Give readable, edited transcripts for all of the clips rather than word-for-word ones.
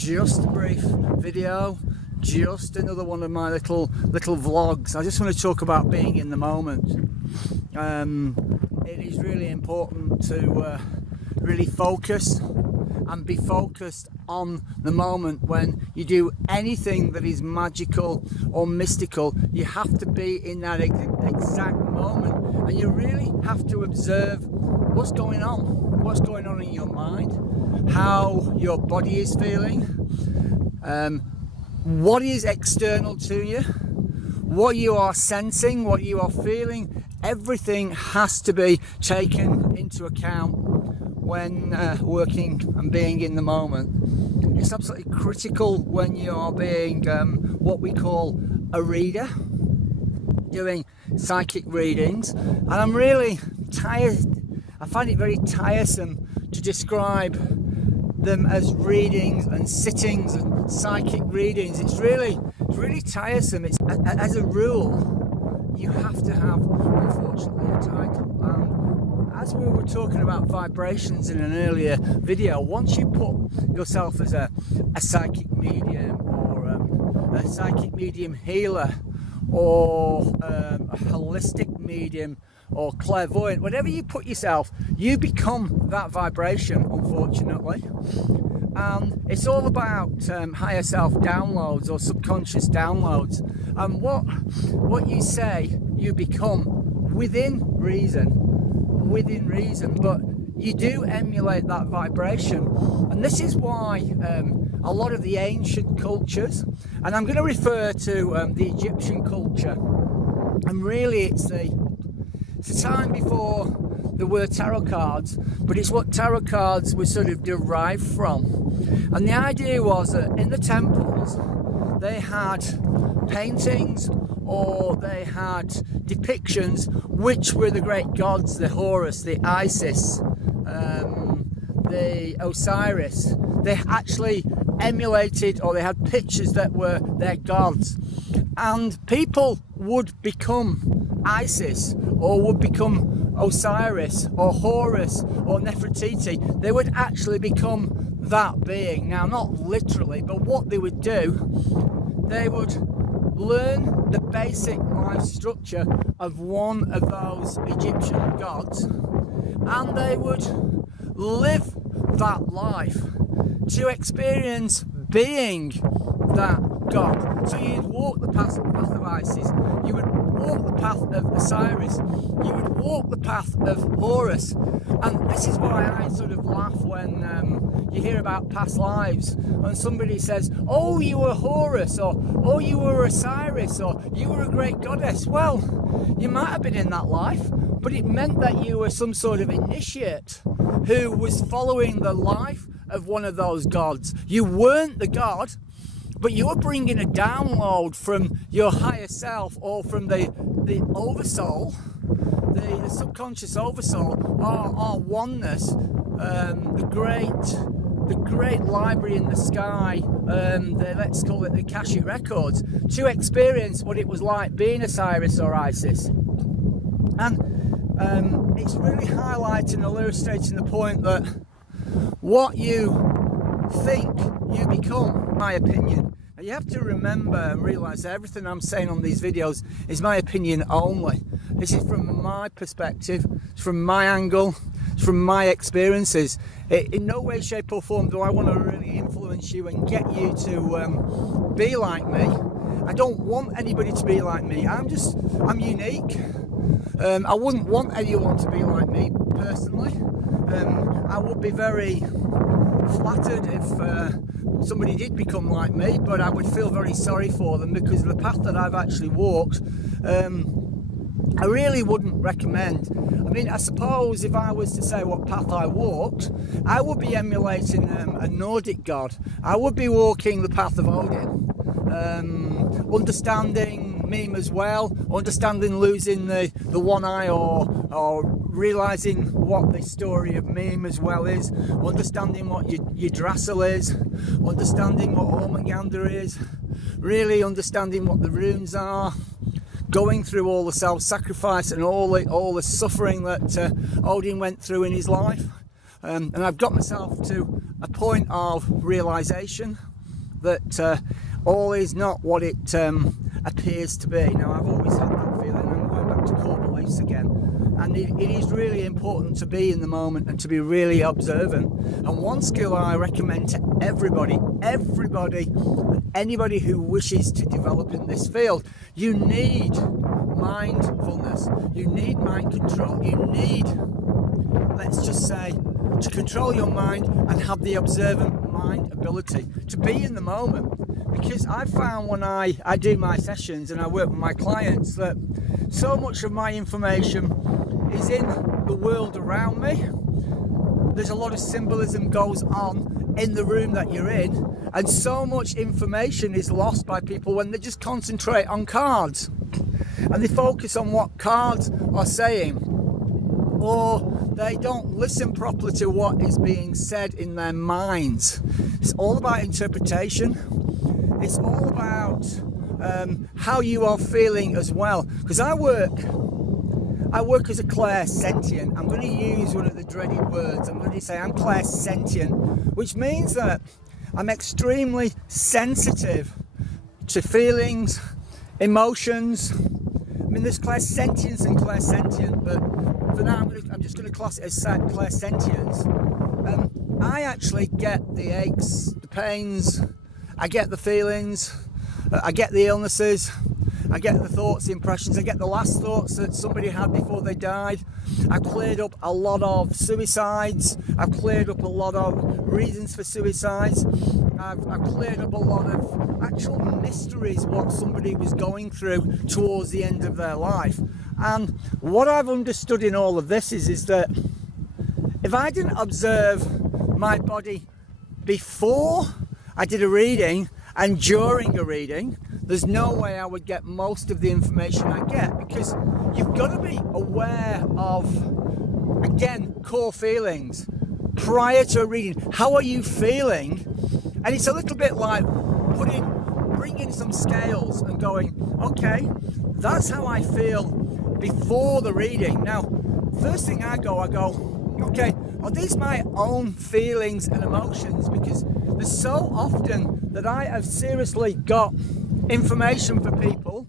just a brief video, just another one of my little vlogs. I just want to talk about being in the moment. It is really important to really focus and be focused on the moment. When you do anything that is magical or mystical, you have to be in that exact moment, and you really have to observe what's going on in your mind, how your body is feeling, what is external to you, what you are sensing, what you are feeling. Everything has to be taken into account when working and being in the moment. It's absolutely critical when you are being what we call a reader, doing psychic readings. And I'm really tired. I find it very tiresome to describe them as readings and sittings and psychic readings. It's really tiresome. It's, as a rule, you have to have, unfortunately, a title. As we were talking about vibrations in an earlier video, once you put yourself as a psychic medium, or a psychic medium healer, or a holistic medium, or clairvoyant, whatever you put yourself, you become that vibration, unfortunately. And it's all about higher self downloads or subconscious downloads. And what you say, you become within reason, but you do emulate that vibration. And this is why a lot of the ancient cultures, and I'm going to refer to the Egyptian culture, and really it's a time before there were tarot cards, but it's what tarot cards were sort of derived from. And the idea was that in the temples they had paintings, or they had depictions which were the great gods, the Horus, the Isis, the Osiris. They actually emulated, or they had pictures that were their gods, and people would become Isis, or would become Osiris, or Horus, or Nefertiti. They would actually become that being. Now, not literally, but what they would do, they would learn the basic life structure of one of those Egyptian gods, and they would live that life to experience being that god. So you'd walk the path of Isis, you would walk the path of Osiris, you would walk the path of Horus. And this is why I sort of laugh when you hear about past lives, and somebody says, oh, you were Horus, or oh, you were Osiris, or you were a great goddess. Well, you might have been in that life, but it meant that you were some sort of initiate who was following the life of one of those gods. You weren't the god, but you were bringing a download from your higher self, or from the oversoul, the subconscious oversoul, our oneness, the great library in the sky, let's call it the Akashic Records, to experience what it was like being Osiris or Isis. And it's really highlighting and illustrating the point that what you think, you become, my opinion. And you have to remember and realise that everything I'm saying on these videos is my opinion only. This is from my perspective, it's from my angle, it's from my experiences. In no way, shape or form do I want to really influence you and get you to be like me. I don't want anybody to be like me. I'm unique. I wouldn't want anyone to be like me, personally. I would be very flattered if somebody did become like me, but I would feel very sorry for them, because the path that I've actually walked, I really wouldn't recommend. I mean, I suppose if I was to say what path I walked, I would be emulating a Nordic god. I would be walking the path of Odin, understanding Meme as well, understanding losing the one eye, or realising what the story of Meme as well is, understanding what Yggdrasil is, understanding what Ormagander is, really understanding what the runes are, going through all the self-sacrifice and all the suffering that Odin went through in his life. And I've got myself to a point of realisation that all is not what it appears to be. Now, I've always had that feeling. I'm going back to core beliefs again. And it is really important to be in the moment and to be really observant. And one skill I recommend to everybody, and anybody who wishes to develop in this field, you need mindfulness, you need mind control, you need, let's just say, to control your mind and have the observant mind ability to be in the moment. Because I found when I do my sessions and I work with my clients that so much of my information is in the world around me. There's a lot of symbolism goes on in the room that you're in, and so much information is lost by people when they just concentrate on cards and they focus on what cards are saying, or they don't listen properly to what is being said in their minds. It's all about interpretation. It's all about how you are feeling as well. Because I work as a clairsentient. I'm going to use one of the dreaded words. I'm going to say I'm clairsentient, which means that I'm extremely sensitive to feelings, emotions. I mean, there's clairsentience and clairsentient, but for now I'm just going to class it as clairsentience. I actually get the aches, the pains, I get the feelings, I get the illnesses, I get the thoughts, the impressions, I get the last thoughts that somebody had before they died. I've cleared up a lot of suicides, I've cleared up a lot of reasons for suicides, I've cleared up a lot of actual mysteries, what somebody was going through towards the end of their life. And what I've understood in all of this is that if I didn't observe my body before I did a reading and during a reading, there's no way I would get most of the information I get, because you've got to be aware of, again, core feelings prior to a reading. How are you feeling? And it's a little bit like bringing some scales and going, okay, that's how I feel before the reading. Now, first thing I go, okay, are these my own feelings and emotions? Because there's so often that I have seriously got information for people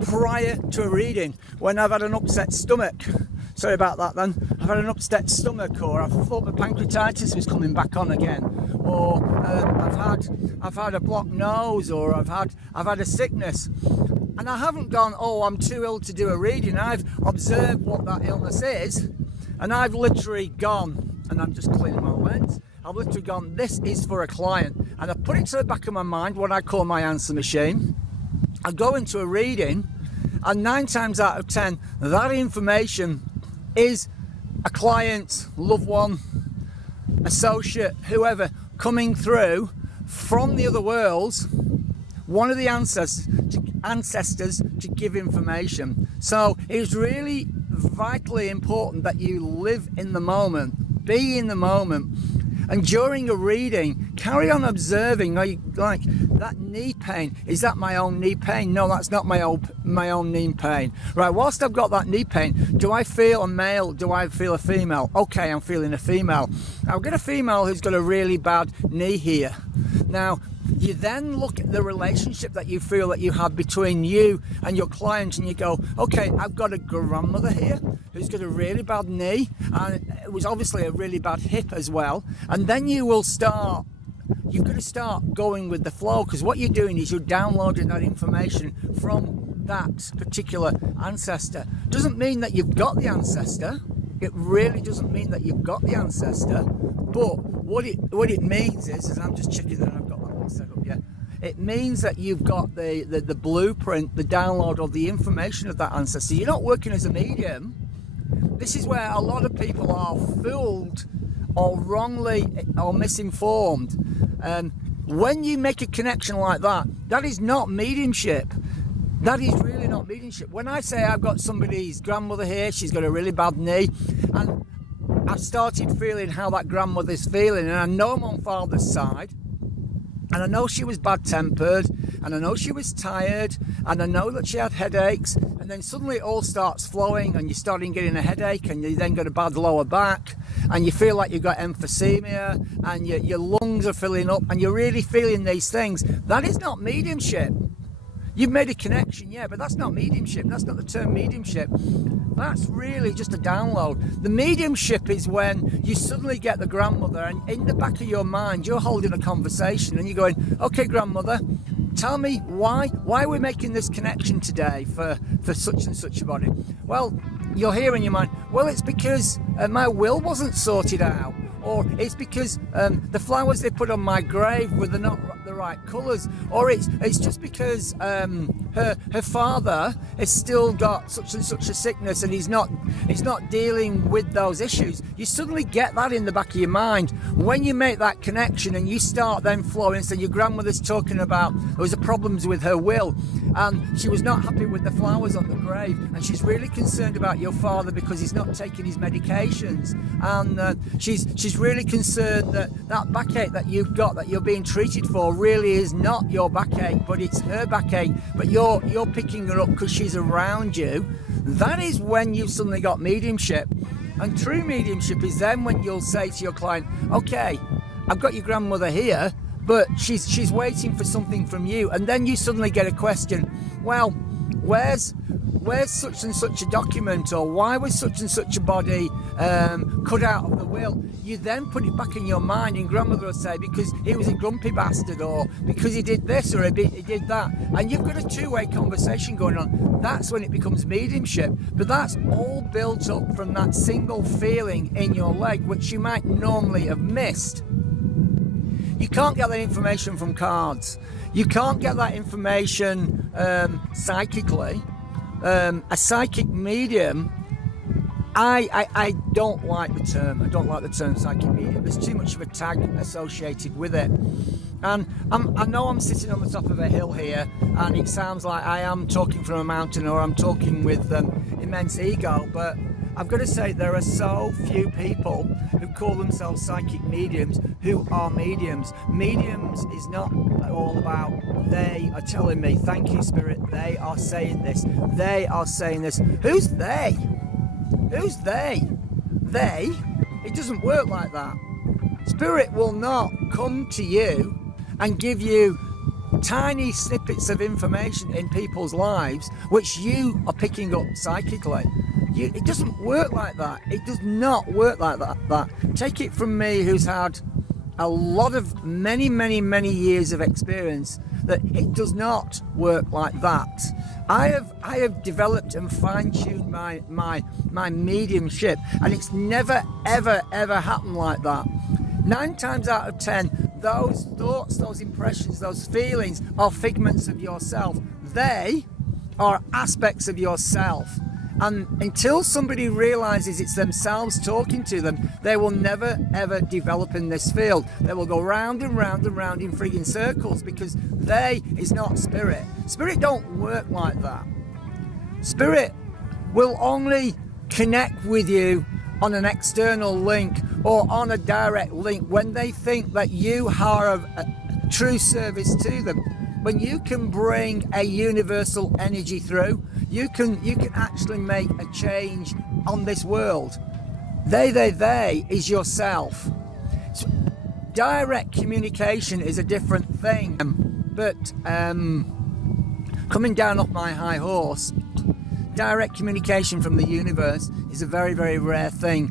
prior to a reading when I've had an upset stomach. Sorry about that then. I've had an upset stomach, or I thought the pancreatitis was coming back on again, or I've had a blocked nose, or I've had a sickness. And I haven't gone, oh, I'm too ill to do a reading. I've observed what that illness is, and I've literally gone, and I'm just cleaning my lens, I've literally gone, this is for a client. And I put it to the back of my mind, what I call my answer machine. I go into a reading, and 9 times out of 10, that information is a client, loved one, associate, whoever, coming through from the other worlds, one of the ancestors to give information. So it is really vitally important that you live in the moment, be in the moment. And during a reading, carry on observing. Like that knee pain, is that my own knee pain? No, that's not my own knee pain. Right, whilst I've got that knee pain, do I feel a male? Do I feel a female? Okay, I'm feeling a female. I've got a female who's got a really bad knee here. Now, you then look at the relationship that you feel that you have between you and your client, and you go, okay, I've got a grandmother here who's got a really bad knee, and it was obviously a really bad hip as well. And then you've got to start going with the flow, because what you're doing is you're downloading that information from that particular ancestor. Doesn't mean that you've got the ancestor. It really doesn't mean that you've got the ancestor, but what it means is I'm just checking that I've got that one set up, yeah. It means that you've got the blueprint, the download of the information of that ancestor. You're not working as a medium. This is where a lot of people are fooled or wrongly or misinformed. When you make a connection like that, that is not mediumship. That is really not mediumship. When I say I've got somebody's grandmother here, she's got a really bad knee, and I've started feeling how that grandmother's feeling, and I know I'm on father's side, and I know she was bad-tempered, and I know she was tired, and I know that she had headaches, and and then suddenly it all starts flowing and you're starting getting a headache, and you then got a bad lower back, and you feel like you've got emphysema, and your lungs are filling up, and you're really feeling these things. That is not mediumship. You've made a connection, yeah, but that's not mediumship. That's not the term mediumship. That's really just a download. The mediumship is when you suddenly get the grandmother, and in the back of your mind, you're holding a conversation, and you're going, okay, grandmother, tell me why are we making this connection today for such and such a body? Well, you'll hear in your mind, well, it's because my will wasn't sorted out, or it's because the flowers they put on my grave were not the right colours, or it's just because her father has still got such and such a sickness, and he's not dealing with those issues. You suddenly get that in the back of your mind when you make that connection, and you start then flowing. So your grandmother's talking about there was problems with her will, and she was not happy with the flowers on the grave, and she's really concerned about your father because he's not taking his medications, and she's really concerned that backache that you've got, that you're being treated for, really is not your backache, but it's her backache, but you're picking her up because she's around you. That is when you've suddenly got mediumship. And true mediumship is then when you'll say to your client, okay, I've got your grandmother here, but she's waiting for something from you. And then you suddenly get a question, well, where's such and such a document, or why was such and such a body cut out of the will? You then put it back in your mind, and grandmother will say, because he was a grumpy bastard, or because he did this, or he did that, and you've got a two-way conversation going on. That's when it becomes mediumship. But that's all built up from that single feeling in your leg, which you might normally have missed. You can't get that information from cards. You can't get that information psychically. A psychic medium, I don't like the term. I don't like the term psychic medium. There's too much of a tag associated with it. And I know I'm sitting on the top of a hill here, and it sounds like I am talking from a mountain, or I'm talking with immense ego, but I've got to say there are so few people who call themselves psychic mediums who are mediums. Mediums is not all about they are telling me, thank you, Spirit, they are saying this, they are saying this. Who's they? Who's they? They? It doesn't work like that. Spirit will not come to you and give you tiny snippets of information in people's lives which you are picking up psychically. It doesn't work like that. It does not work like that. Take it from me, who's had a lot of many years of experience, that it does not work like that. I have developed and fine-tuned my mediumship, and it's never ever happened like that. 9 times out of 10, those thoughts, those impressions, those feelings are figments of yourself. They are aspects of yourself. And until somebody realizes it's themselves talking to them, they will never ever develop in this field. They will go round and round and round in frigging circles, because they is not spirit. Spirit don't work like that. Spirit will only connect with you on an external link or on a direct link when they think that you are of a true service to them. When you can bring a universal energy through, you can actually make a change on this world. They is yourself. So direct communication is a different thing. But coming down off my high horse, direct communication from the universe is a very rare thing.